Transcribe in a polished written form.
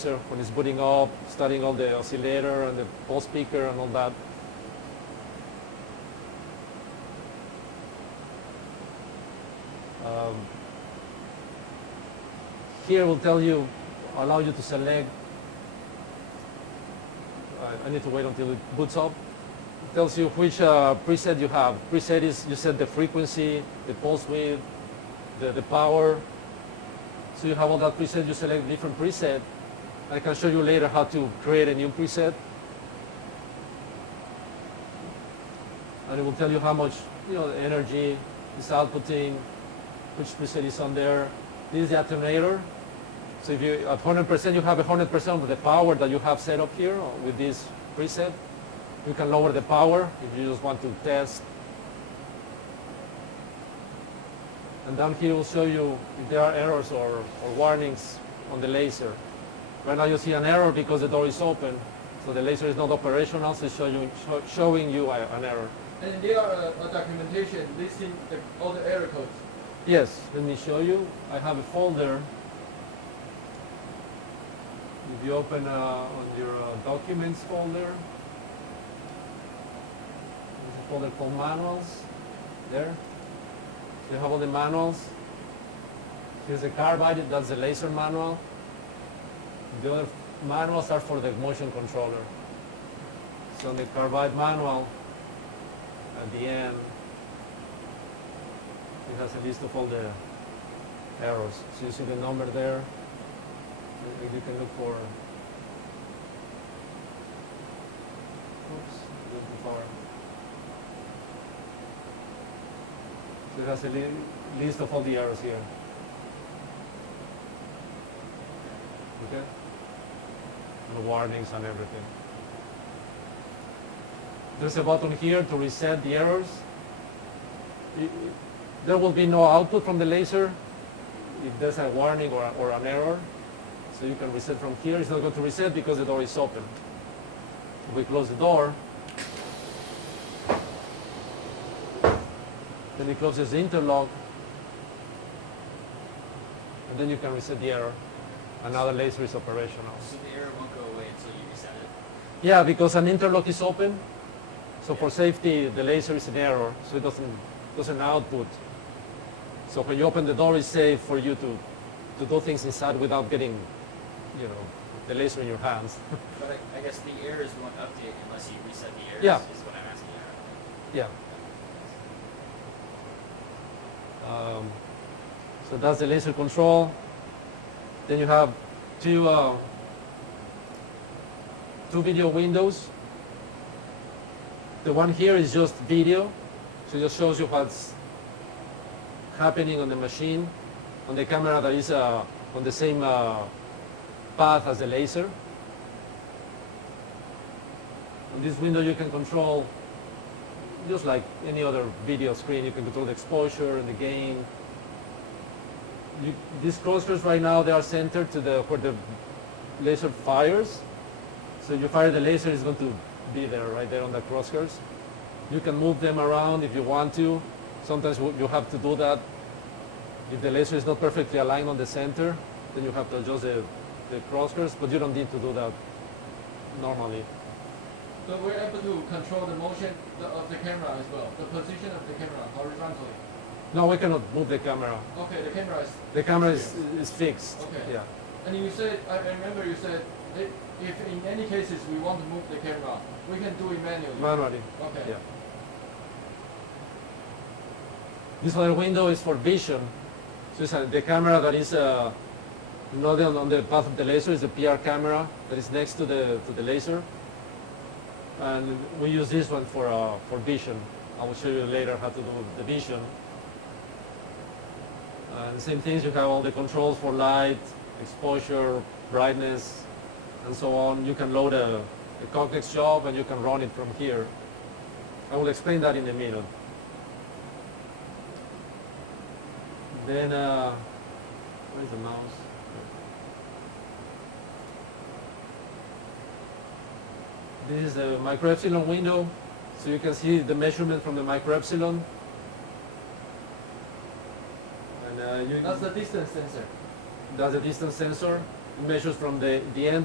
laser when it's booting up, starting all the oscillator and the pulse speaker and all that. Here will tell you, allow you to select. I need to wait until it boots up. It tells you which preset you have. Preset is you set the frequency, the pulse width, the power. So you have all that preset, you select different preset. I can show you later how to create a new preset. And it will tell you how much energy is outputting, which preset is on there. This is the alternator. So if you at 100%, you have 100% of the power that you have set up here with this preset. You can lower the power if you just want to test. And down here will show you if there are errors or warnings on the laser. Right now you see an error because the door is open, so the laser is not operational, so it's showing you an error. And there are a documentation listing all the error codes. Yes, let me show you. I have a folder. If you open on your documents folder, there's a folder called manuals. There. So you have all the manuals. Here's the carbide, that's the laser manual. The other manuals are for the motion controller. So the carbide manual, at the end, it has a list of all the errors. So you see the number there. You can look for. Oops, looking for. So it has a list of all the errors here. Okay? The warnings and everything. There's a button here to reset the errors. There will be no output from the laser if there's a warning or an error. So you can reset from here. It's not going to reset because the door is open. If we close the door, then it closes the interlock, and then you can reset the error. And now the laser is operational. So the error won't go away until you reset it? Yeah, because an interlock is open. So for safety, the laser is in error, so it doesn't output. So when you open the door, it's safe for you to do things inside without getting, the laser in your hands. But I guess the errors won't update unless you reset the errors, Yeah. is what I'm asking you. Yeah. So that's the laser control. Then you have two video windows. The one here is just video, so it just shows you what's happening on the machine, on the camera that is on the same path as the laser. On this window you can control, just like any other video screen, you can control the exposure and the gain. These crosshairs right now, they are centered to where the laser fires. So you fire the laser, it's going to be there, right there on the crosshairs. You can move them around if you want to. Sometimes you have to do that. If the laser is not perfectly aligned on the center, then you have to adjust the crosshairs, but you don't need to do that normally. So we're able to control the motion of the camera as well, the position of the camera horizontally. No, we cannot move the camera. Okay, the camera is... The camera is fixed. Okay. Yeah. And you said, I remember you said, if in any cases we want to move the camera, we can do it manually. Manually. Okay. Yeah. This other window is for vision. So it's the camera that is not on the path of the laser is the PR camera that is next to the laser, and we use this one for vision. I will show you later how to do the vision. The same things, you have all the controls for light, exposure, brightness, and so on. You can load a complex job and you can run it from here. I will explain that in a minute. Then, where's the mouse? This is the micro epsilon window, so you can see the measurement from the micro epsilon. And That's the distance sensor. That's the distance sensor. It measures from the end